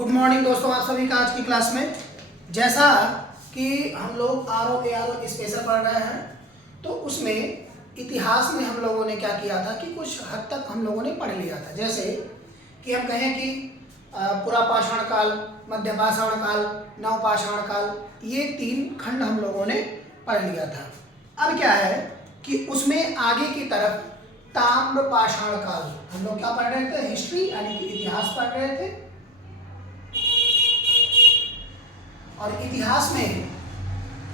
Good morning दोस्तों, आप सभी का आज की क्लास में। जैसा कि हम लोग RO स्पेशल पढ़ रहे हैं, तो उसमें इतिहास में हम लोगों ने क्या किया था कि कुछ हद तक हम लोगों ने पढ़ लिया था। जैसे कि हम कहें कि पुरा पाषाण काल, मध्य पाषाण काल, नव पाषाण काल, ये 3 खंड हम लोगों ने पढ़ लिया था। अब क्या है कि उसमें आगे की तरफ ताम्र पाषाण काल हम लोग क्या पढ़ रहे थे, हिस्ट्री यानी कि इतिहास पढ़ रहे थे। और इतिहास में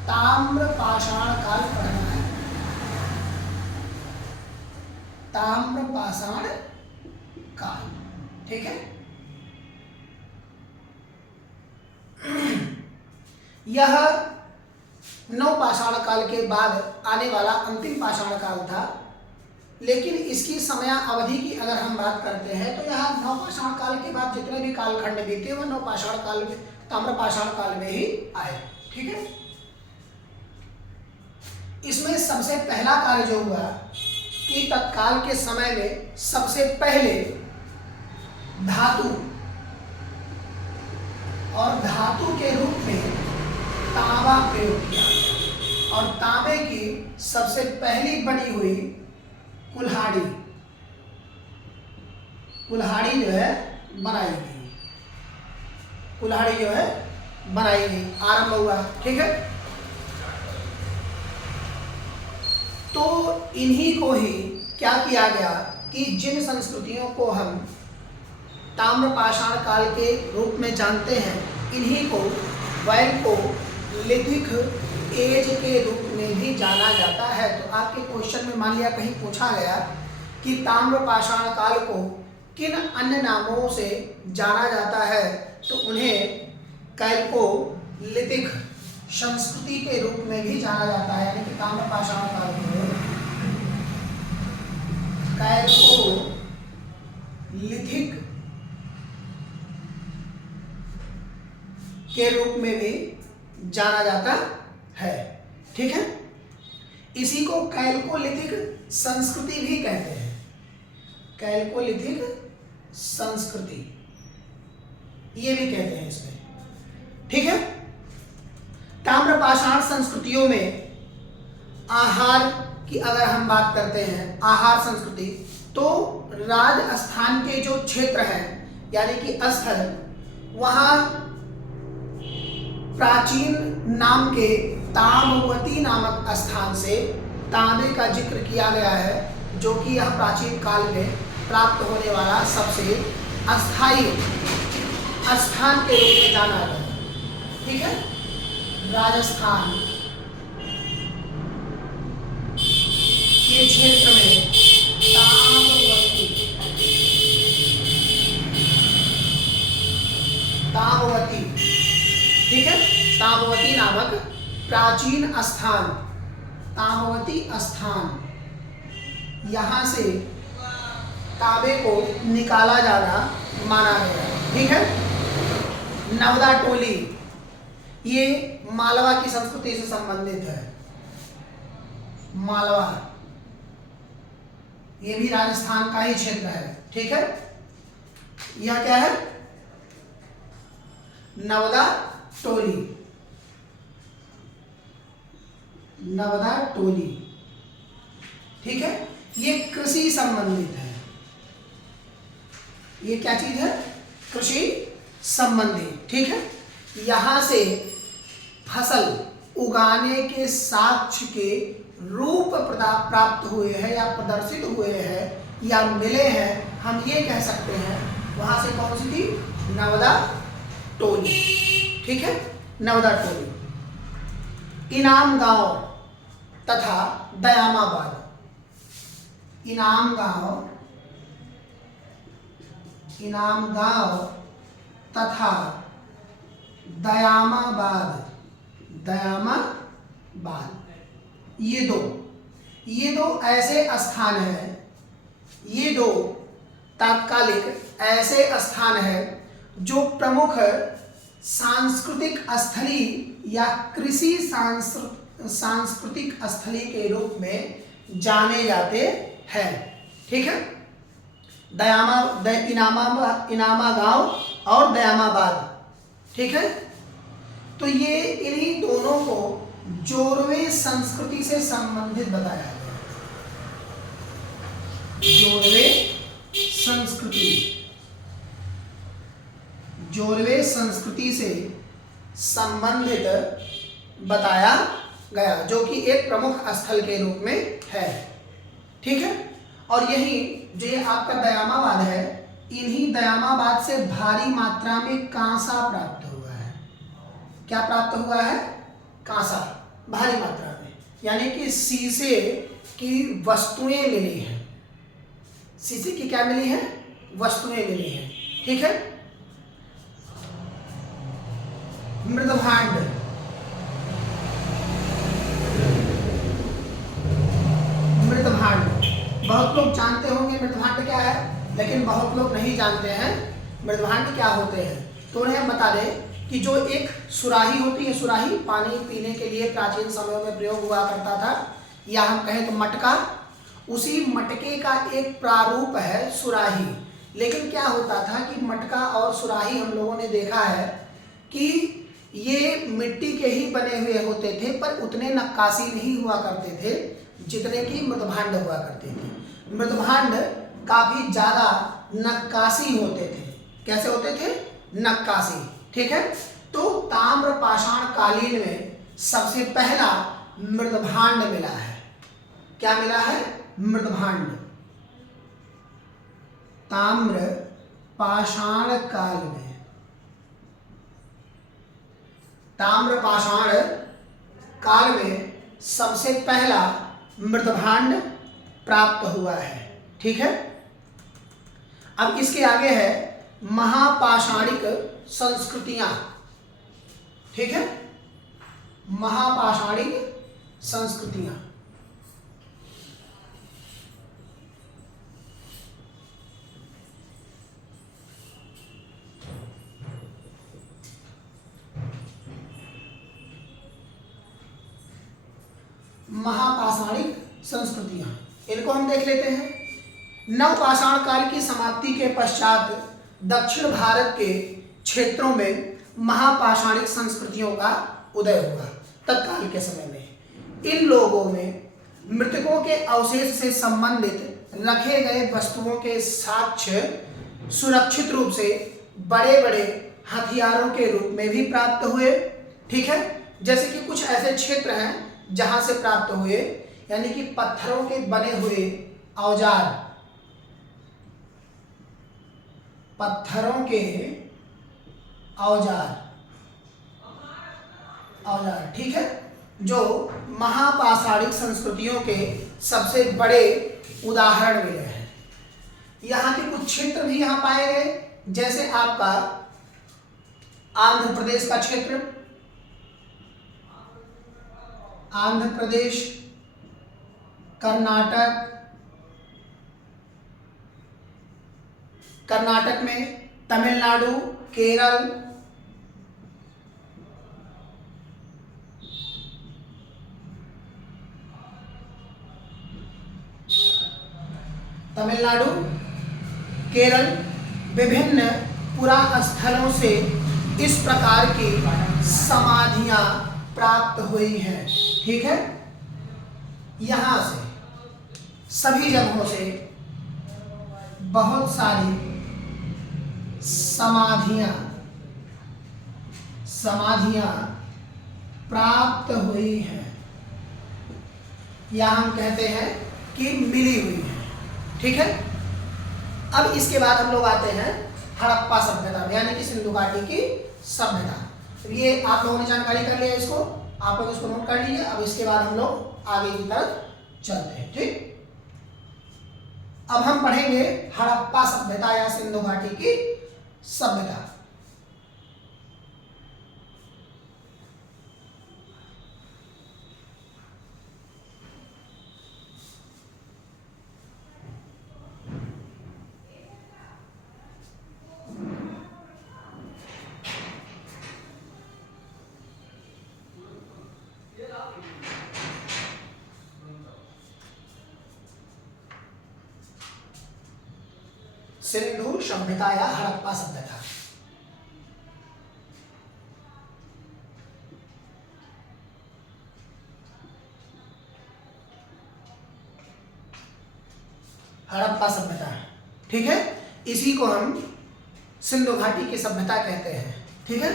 ताम्र पाषाण काल पढ़ना है। ताम्र पाषाण काल, ठीक है। यह नव पाषाण काल के बाद आने वाला अंतिम पाषाण काल था, लेकिन इसकी समय अवधि की अगर हम बात करते हैं तो यह नव पाषाण काल के बाद जितने भी कालखंड बीते वह नव पाषाण काल में, ताम्र पाषाण काल में ही आए, ठीक है। इसमें सबसे पहला कार्य जो हुआ कि तत्काल के समय में सबसे पहले धातु और धातु के रूप में तांबा प्रयोग किया और तांबे की सबसे पहली बनी हुई कुल्हाड़ी जो है बनाई गई। कुल्हाड़ी जो है बनाई गई, आरंभ हुआ, ठीक है। तो इन्हीं को ही क्या किया गया कि जिन संस्कृतियों को हम ताम्र पाषाण काल के रूप में जानते हैं, इन्हीं को वैल्कोलिथिक एज के रूप में भी जाना जाता है। तो आपके क्वेश्चन में मान लिया कहीं पूछा गया कि ताम्र पाषाण काल को किन अन्य नामों से जाना जाता है, तो उन्हें कैल्कोलिथिक संस्कृति के रूप में भी जाना जाता है। यानी कि ताम्र पाषाण काल को कैल्कोलिथिक के रूप में भी जाना जाता है, ठीक है। इसी को कैल्कोलिथिक संस्कृति भी कहते हैं। कैल्कोलिथिक संस्कृति ये भी कहते हैं इसमें, ठीक है। ताम्र पाषाण संस्कृतियों में आहार की अगर हम बात करते हैं, आहार संस्कृति, तो राजस्थान के जो क्षेत्र हैं यानी कि स्थल, वहाँ प्राचीन नाम के ताम्रवती नामक स्थान से तांबे का जिक्र किया गया है, जो कि यह प्राचीन काल में प्राप्त होने वाला सबसे अस्थायी स्थान के रूप में जाना गया, ठीक है। राजस्थान के क्षेत्र में ताम्रवती, ठीक है, ताम्रवती नामक प्राचीन स्थान, ताम्रवती स्थान, यहां से तांबे को निकाला जाना माना गया, ठीक है। नवदा टोली ये मालवा की संस्कृति से संबंधित है। मालवा ये भी राजस्थान का ही क्षेत्र है, ठीक है। यह क्या है, नवदा टोली, नवदा टोली, ठीक है। ये कृषि संबंधित है। ये क्या चीज है, कृषि संबंधी, ठीक है। यहां से फसल उगाने के साक्ष्य के रूप प्राप्त हुए हैं या प्रदर्शित हुए हैं या मिले हैं, हम ये कह सकते हैं। वहां से कौन सी थी, नवदा टोली, ठीक है, नवदा टोली। इनाम गांव तथा दयामाबाद, इनाम गांव तथा दयामाबाद, ये दो ऐसे स्थान हैं, ये दो तात्कालिक ऐसे स्थान हैं जो प्रमुख सांस्कृतिक स्थली या कृषि सांस्कृतिक स्थली के रूप में जाने जाते हैं, ठीक है। इनामा गांव और दयामाबाद, ठीक है। तो ये इन्हीं दोनों को जोरवे संस्कृति से संबंधित बताया गया। जोरवे संस्कृति, जोरवे संस्कृति से संबंधित बताया गया, जो कि एक प्रमुख स्थल के रूप में है, ठीक है। और यही जो ये आपका दयामाबाद है, इन्हीं दयामाबाद से भारी मात्रा में कांसा प्राप्त हुआ है। क्या प्राप्त हुआ है? कांसा, भारी मात्रा में, यानी कि शीशे की वस्तुएं मिली हैं। शीशे की क्या मिली है? वस्तुएं मिली हैं, ठीक है। मृदभांड, मृदभांड बहुत लोग जानते होंगे मृदभांड क्या है, लेकिन बहुत लोग नहीं जानते हैं मृदभांड क्या होते हैं। तो उन्हें हम बता दें कि जो एक सुराही होती है, सुराही पानी पीने के लिए प्राचीन समयों में प्रयोग हुआ करता था, या हम कहें तो मटका, उसी मटके का एक प्रारूप है सुराही। लेकिन क्या होता था कि मटका और सुराही हम लोगों ने देखा है कि ये मिट्टी के ही बने हुए होते थे, पर उतने नक्काशी नहीं हुआ करते थे जितने की मृदभांड हुआ करते थे। मृदभांड काफी ज्यादा नक्काशी होते थे। कैसे होते थे? नक्काशी, ठीक है। तो ताम्र पाषाण कालीन में सबसे पहला मृदभांड मिला है। क्या मिला है? मृदभांड। ताम्र पाषाण काल में, ताम्र पाषाण काल में सबसे पहला मृदभांड प्राप्त हुआ है, ठीक है। अब इसके आगे है महापाषाणिक संस्कृतियां, ठीक है। महापाषाणिक संस्कृतियां, महापाषाणिक संस्कृतियां, इनको हम देख लेते हैं। नवपाषाण काल की समाप्ति के पश्चात दक्षिण भारत के क्षेत्रों में महापाषाणिक संस्कृतियों का उदय हुआ। तत्काल के समय में इन लोगों में मृतकों के अवशेष से संबंधित रखे गए वस्तुओं के साक्ष्य सुरक्षित रूप से बड़े बड़े हथियारों के रूप में भी प्राप्त हुए, ठीक है। जैसे कि कुछ ऐसे क्षेत्र हैं जहां से प्राप्त हुए, यानी कि पत्थरों के बने हुए औजार, पत्थरों के औजार, औजार, ठीक है, जो महापाषाणिक संस्कृतियों के सबसे बड़े उदाहरण मिले हैं। यहाँ के कुछ क्षेत्र भी यहाँ पाए गए, जैसे आपका आंध्र प्रदेश का क्षेत्र, आंध्र प्रदेश, कर्नाटक, कर्नाटक में तमिलनाडु, केरल, तमिलनाडु, केरल, विभिन्न पुरास्थलों से इस प्रकार की समाधियां प्राप्त हुई हैं, ठीक है। यहां से सभी जगहों से बहुत सारी समाधियां प्राप्त हुई हैं, या हम कहते हैं कि मिली हुई है, ठीक है। अब इसके बाद हम लोग आते हैं हड़प्पा सभ्यता, यानी कि सिंधु घाटी की सभ्यता। तो ये आप लोगों ने जानकारी कर लिया, इसको आप लोग इसको नोट कर लीजिए। अब इसके बाद हम लोग आगे की तरफ चलते हैं, ठीक। अब हम पढ़ेंगे हड़प्पा सभ्यता या सिंधु घाटी की सभ्यता। सिंधु सभ्यता या हड़प्पा सभ्यता। हड़प्पा सभ्यता, ठीक है। इसी को हम सिंधु घाटी की सभ्यता कहते हैं, ठीक है।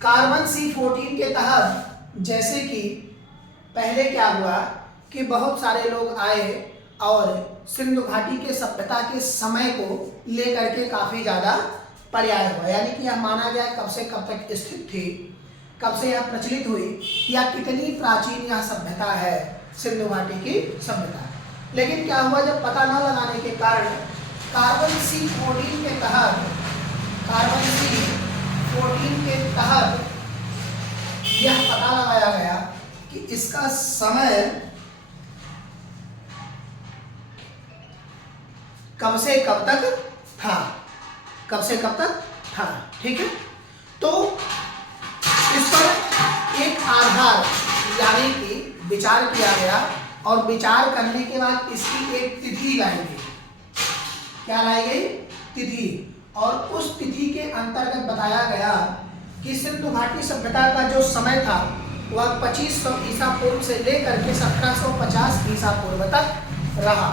कार्बन C14 के तहत जैसे कि पहले क्या हुआ कि बहुत सारे लोग आए और सिंधु घाटी के सभ्यता के समय को लेकर के काफी ज्यादा पर्याय हुआ, यानी कि यह माना गया कब से कब तक स्थित थी, कब से यह प्रचलित हुई, या कितनी प्राचीन यह सभ्यता है सिंधु घाटी की सभ्यता। लेकिन क्या हुआ, जब पता न लगाने के कारण कार्बन C14 के तहत यह पता लगाया गया कि इसका समय कब से कब तक था, ठीक है। तो इस पर एक आधार यानी कि विचार किया गया और विचार करने के बाद इसकी एक तिथि लाई गई। क्या लाई गई? तिथि। और उस तिथि के अंतर्गत बताया गया कि सिंधु घाटी सभ्यता का जो समय था वह 2500 ईसा पूर्व से लेकर के 1750 ईसा पूर्व तक रहा।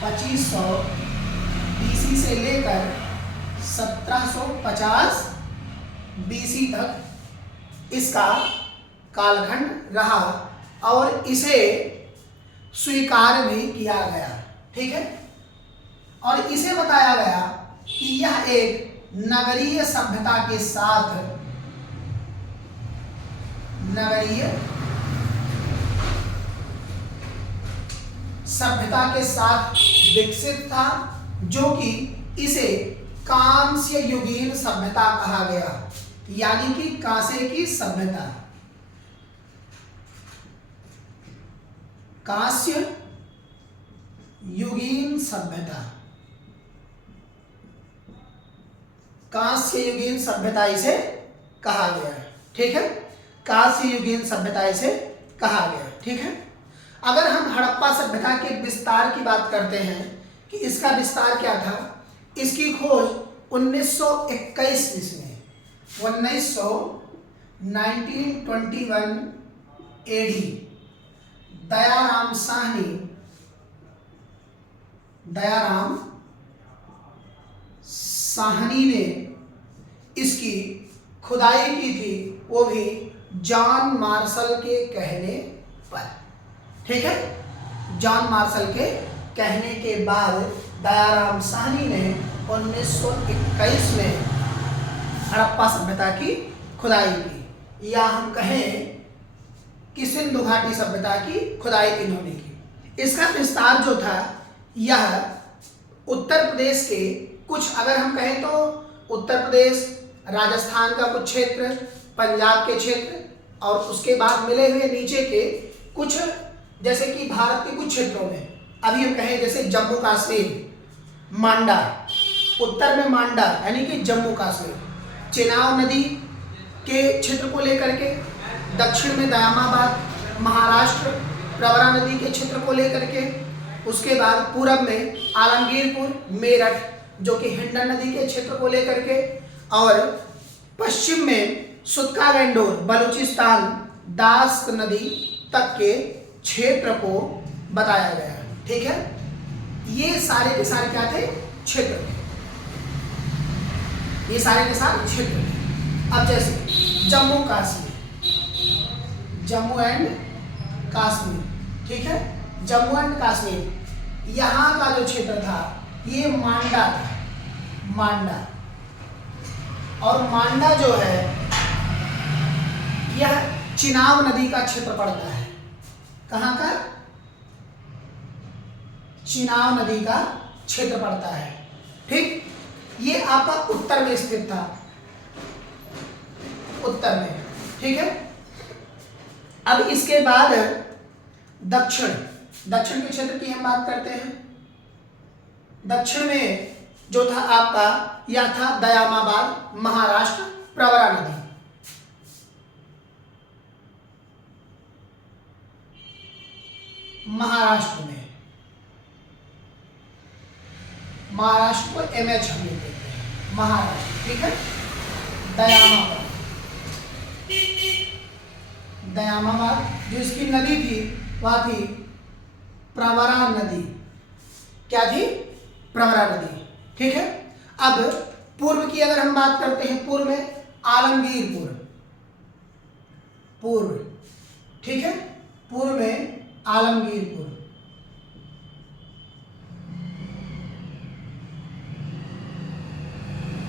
2500 BC से लेकर 1750 BC तक इसका कालखंड रहा और इसे स्वीकार भी किया गया, ठीक है। और इसे बताया गया कि यह एक नगरीय सभ्यता के साथ विकसित था, जो कि इसे कांस्य युगीन सभ्यता कहा गया, यानी कि कांसे की सभ्यता, कांस्य युगीन सभ्यता, कांस्य युगीन सभ्यता इसे कहा गया, ठीक है। कांस्य युगीन सभ्यता इसे कहा गया, ठीक है। अगर हम हड़प्पा सभ्यता के विस्तार की बात करते हैं कि इसका विस्तार क्या था, इसकी खोज 1921 में 1921 AD दयाराम साहनी ने इसकी खुदाई की थी, वो भी जॉन मार्शल के कहने पर, ठीक है। जॉन मार्शल के कहने के बाद दयाराम साहनी ने 1921 में हड़प्पा सभ्यता की खुदाई की, या हम कहें कि सिंधु घाटी सभ्यता की खुदाई इन्होंने की। इसका विस्तार जो था यह उत्तर प्रदेश के कुछ, अगर हम कहें तो उत्तर प्रदेश, राजस्थान का कुछ क्षेत्र, पंजाब के क्षेत्र और उसके बाद मिले हुए नीचे के कुछ, जैसे कि भारत के कुछ क्षेत्रों में, अभी हम कहें जैसे जम्मू कश्मीर, मांडा, उत्तर में मांडा यानी कि जम्मू कश्मीर, चेनाब नदी के क्षेत्र को लेकर के, दक्षिण में दयामाबाद, महाराष्ट्र प्रवरा नदी के क्षेत्र को लेकर के, उसके बाद पूरब में आलमगीरपुर, मेरठ जो कि हिंडन नदी के क्षेत्र को लेकर के, और पश्चिम में सुतका गंडोर, बलूचिस्तान, दास्त नदी तक के क्षेत्र को बताया गया, ठीक है। ये सारे के सारे क्या थे? क्षेत्र थे, ये सारे के सारे क्षेत्र थे। अब जैसे जम्मू एंड कश्मीर, ठीक है, जम्मू एंड कश्मीर, यहाँ का जो क्षेत्र था ये मांडा था, मांडा। और मांडा जो है यह चिनाब नदी का क्षेत्र पड़ता है। कहाँ का? चिनाब नदी का क्षेत्र पड़ता है, ठीक। ये आपका उत्तर में स्थित था, उत्तर में, ठीक है। अब इसके बाद दक्षिण के क्षेत्र की हम बात करते हैं। दक्षिण में जो था आपका, यह था दयामाबाद, महाराष्ट्र, प्रवरा नदी। महाराष्ट्र में महाराष्ट्र को MH हम लिख देते हैं, महाराष्ट्र। ठीक है, दयामाबाद, दयामाबाद जो इसकी नदी थी वह थी प्रवरा नदी। क्या थी? प्रवरा नदी। ठीक है, अब पूर्व की अगर हम बात करते हैं, पूर्व में आलमगीरपुर, पूर्व। ठीक है, पूर्व में आलमगीरपुर,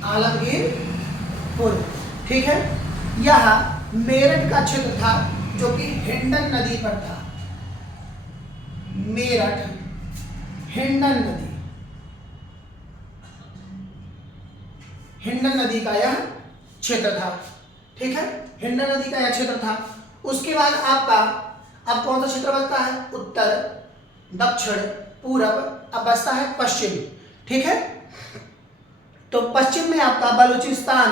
आलमगीरपुर। ठीक है, यह मेरठ का क्षेत्र था जो कि हिंडन नदी पर था। मेरठ हिंडन नदी, हिंडन नदी का यह क्षेत्र था। ठीक है, हिंडन नदी का यह क्षेत्र था। उसके बाद आपका अब कौन सा क्षेत्र बचता है? उत्तर, दक्षिण, पूरब, अब बचता है पश्चिम। ठीक है, तो पश्चिम में आपका बलूचिस्तान,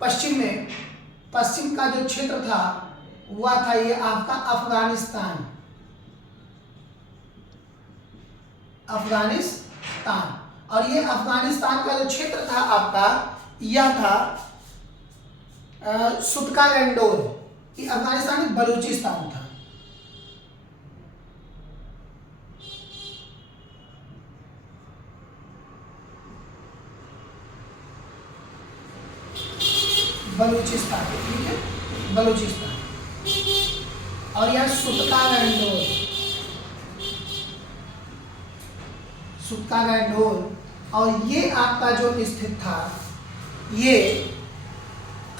पश्चिम में, पश्चिम का जो क्षेत्र था वह था ये आपका अफगानिस्तान, अफगानिस्तान। और ये अफगानिस्तान का जो क्षेत्र था आपका, यह था सुतका गंडोर। ये अफगानिस्तान में बलूचिस्तान था। बलूचिस्तान, ठीक है, बलूचिस्तान। और यह सुतका गंडोर, सुतका गंडोर। और ये आपका जो स्थित था, ये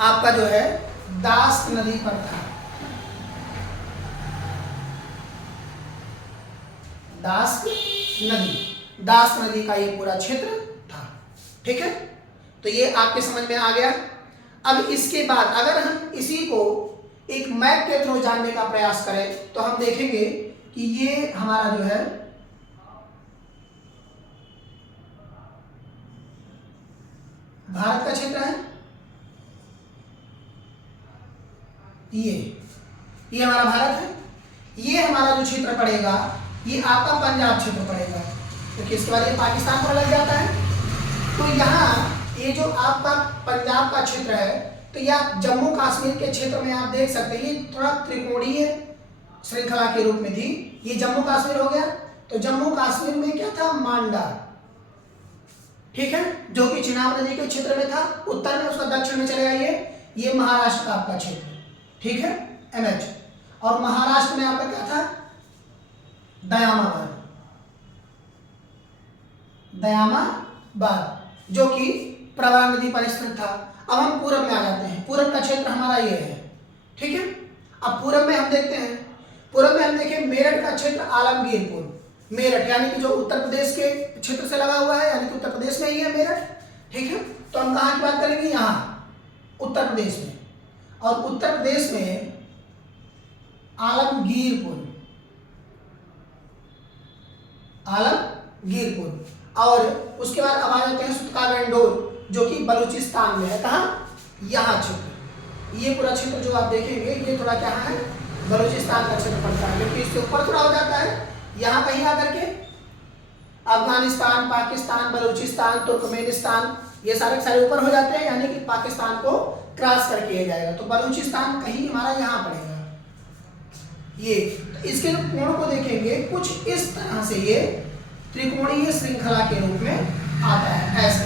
आपका जो है दास्क नदी पर था, दास्क नदी, दास्क नदी का ये पूरा क्षेत्र था। ठीक है, तो ये आपके समझ में आ गया। अब इसके बाद अगर हम इसी को एक मैप के थ्रू जानने का प्रयास करें तो हम देखेंगे कि ये हमारा जो है भारत का क्षेत्र है, ये हमारा भारत है। ये हमारा जो क्षेत्र पड़ेगा ये आपका पंजाब क्षेत्र पड़ेगा, क्योंकि इसके बाद ये पाकिस्तान पर लग जाता है। तो यहाँ ये जो आपका पंजाब का क्षेत्र है, तो यह जम्मू कश्मीर के क्षेत्र में आप देख सकते हैं, ये थोड़ा त्रिकोणीय श्रृंखला के रूप में थी। ये जम्मू कश्मीर हो गया। तो जम्मू कश्मीर में क्या था? मांडा, ठीक है, जो कि चिनाब नदी के क्षेत्र में था। उत्तर में उसका दक्षिण में चलेगा ये महाराष्ट्र का आपका क्षेत्र, ठीक है, MH। और महाराष्ट्र में आपका क्या था? दयामाबाद, दयामाबाद जो कि प्रवरा नदी पर स्थित था। अब हम पूरब में आ जाते हैं। पूरब का क्षेत्र हमारा ये है, ठीक है। अब पूरब में हम देखते हैं, पूरब में हम देखें मेरठ का क्षेत्र, आलमगीरपुर, मेरठ यानी कि जो उत्तर प्रदेश के क्षेत्र से लगा हुआ है, यानी कि उत्तर प्रदेश में ही है मेरठ, ठीक है। तो हम कहाँ की बात करेंगे? यहाँ उत्तर प्रदेश में। और उत्तर प्रदेश में आलमगीरपुर, आलमगीरपुर। और उसके बाद अब आ जाते हैं सुतका गंडोर जो कि बलूचिस्तान में है। कहाँ? यहाँ क्षेत्र, ये पूरा क्षेत्र जो आप देखेंगे ये थोड़ा क्या है? बलूचिस्तान का क्षेत्र पड़ता है, क्योंकि इससे ऊपर थोड़ा हो जाता है। यहाँ कहीं आकर के अफगानिस्तान, पाकिस्तान, बलूचिस्तान, तुर्कमेनिस्तान ये सारे सारे ऊपर हो जाते हैं, यानी कि पाकिस्तान को क्रॉस करके ये जाएगा। तो बलूचिस्तान कहीं हमारा यहाँ पड़ेगा। ये तो इसके कोण को देखेंगे कुछ इस तरह से, ये त्रिकोणीय श्रृंखला के रूप में आता है, ऐसे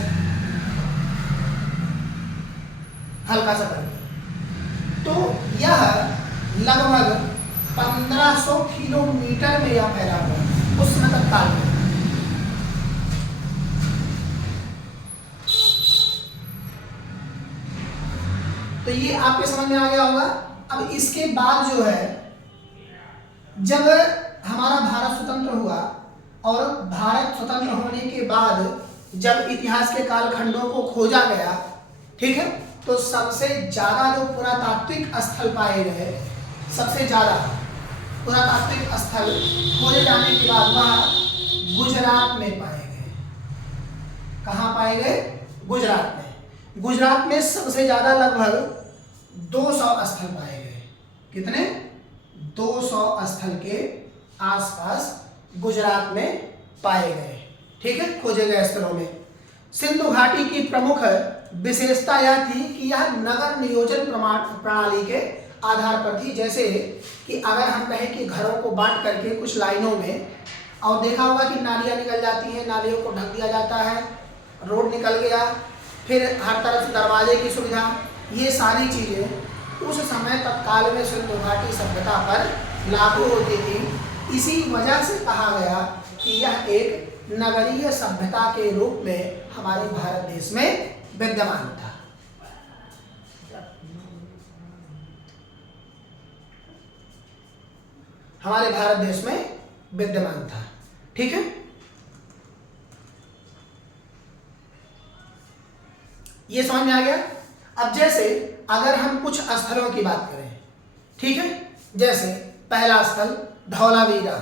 हल्का सा करके। तो यह लगभग 1500 किलोमीटर में यह फैला हुआ है उस समय तक काल में। तो ये आपके समझ में आ गया होगा। अब इसके बाद जो है, जब हमारा भारत स्वतंत्र हुआ और भारत स्वतंत्र होने के बाद जब इतिहास के कालखंडों को खोजा गया, ठीक है, तो सबसे ज्यादा जो पुरातात्विक स्थल पाए गए, सबसे ज्यादा पुरातात्विक स्थल खोजे जाने के बाद वह गुजरात में पाए गए। कहाँ पाए गए? गुजरात में। गुजरात में सबसे ज्यादा लगभग 200 स्थल पाए गए। कितने? 200 स्थल के आसपास गुजरात में पाए गए, ठीक है, खोजे गए स्थलों में। सिंधु घाटी की प्रमुख विशेषता यह थी कि यह नगर नियोजन प्रणाली के आधार पर थी। जैसे कि अगर हम कहें कि घरों को बांट करके कुछ लाइनों में, और देखा होगा कि नालियाँ निकल जाती हैं, नालियों को ढक दिया जाता है, रोड निकल गया, फिर हर तरफ से दरवाजे की सुविधा, ये सारी चीज़ें उस समय तत्काल में सिंधु घाटी सभ्यता पर लागू होती थी। इसी वजह से कहा गया कि यह एक नगरीय सभ्यता के रूप में हमारे भारत देश में विद्यमान था। हमारे भारत देश में विद्यमान था। ठीक है, ये समझ में आ गया। अब जैसे अगर हम कुछ स्थलों की बात करें, ठीक है, जैसे पहला स्थल धौलावीरा।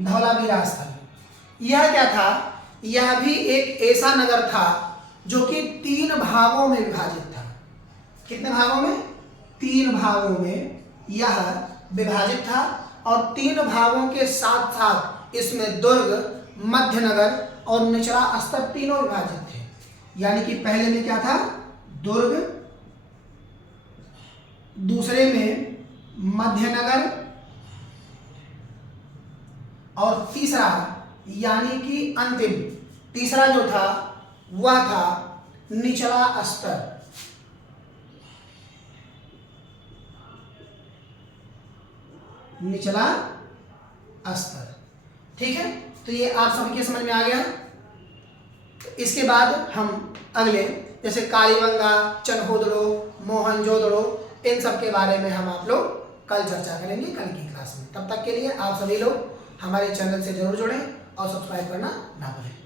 धौलावीरा स्थल यह क्या था? यह भी एक ऐसा नगर था जो कि 3 भागों में विभाजित था। कितने भागों में? 3 भागों में यह विभाजित था, और 3 भागों के साथ साथ इसमें दुर्ग, मध्यनगर और निचला स्तर तीनों विभाजित थे। यानी कि पहले में क्या था? दुर्ग, दूसरे में मध्यनगर, और तीसरा यानी कि अंतिम तीसरा जो था वह था निचला स्तर। निचला स्तर। ठीक है, तो ये आप सबके समझ में आ गया। इसके बाद हम अगले जैसे कालीबंगा, चनहोदड़ो, मोहनजोदड़ो, इन सब के बारे में हम आप लोग कल चर्चा करेंगे, कल की क्लास में। तब तक के लिए आप सभी लोग हमारे चैनल से जरूर जुड़ें और सब्सक्राइब करना ना भूलें।